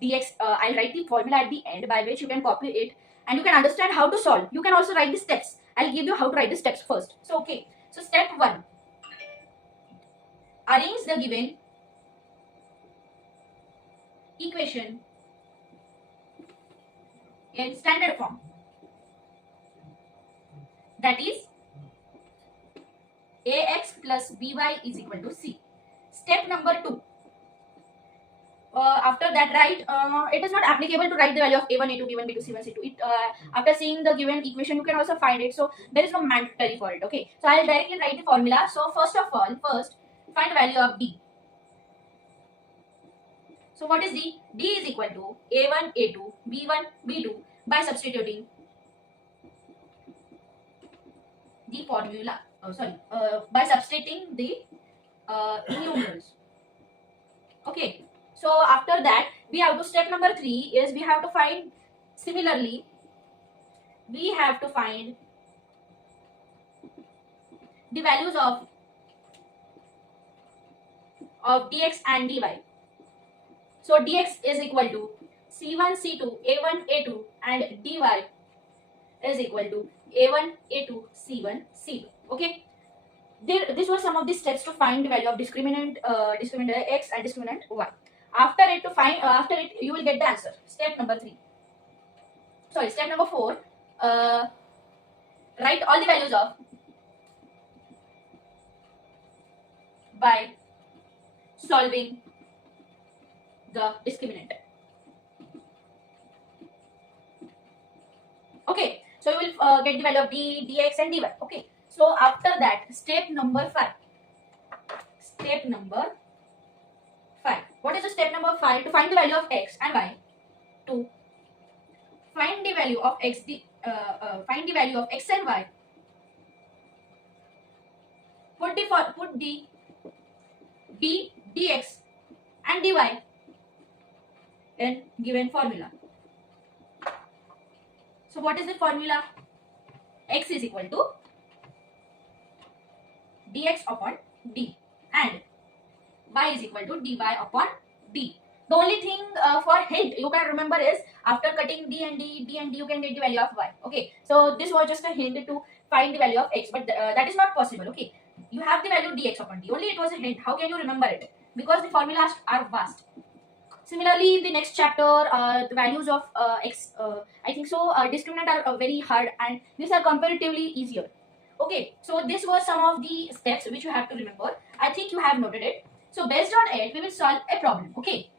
dx. I'll write the formula at the end by which you can copy it and you can understand how to solve. You can also write the steps. I'll give you how to write the steps first. So okay, so step 1, arrange the given equation in standard form, that is ax plus by is equal to c. Step number 2, after that write, it is not applicable to write the value of a1 a2 b1 b2 c1 c2. After seeing the given equation you can also find it, so there is no mandatory for it. Okay, so I'll directly write the formula. So first find value of d. So what is d? D is equal to a1 a2 b1 b2 by substituting the formula, by substituting the numerals. Okay, so after that we have to, step number 3 is we have to find, similarly we have to find the values of dx and dy. So dx is equal to c1 c2 a1 a2 and dy is equal to a1 a2 c1 c2. Okay, these were some of the steps to find the value of discriminant x and discriminant y. After it you will get the answer. Step number 4, write all the values of by solving the discriminant. Okay, so you will get the value of d, dx and dy. Okay, so after that, step number 5. What is the step number 5? To find the value of x and y. To find the value of x, find the value of x and y. Put the d, dx and dy in given formula. So what is the formula? X is equal to dx upon d and y is equal to dy upon d. The only thing for hint you can remember is after cutting d and d you can get the value of y. Okay, so this was just a hint to find the value of x, but that is not possible. Okay, you have the value dx upon d, only it was a hint. How can you remember it? Because the formulas are vast. Similarly, in the next chapter, the values of x, I think so, discriminant are very hard and these are comparatively easier. Okay, so this was some of the steps which you have to remember. I think you have noted it. So based on it, we will solve a problem. Okay.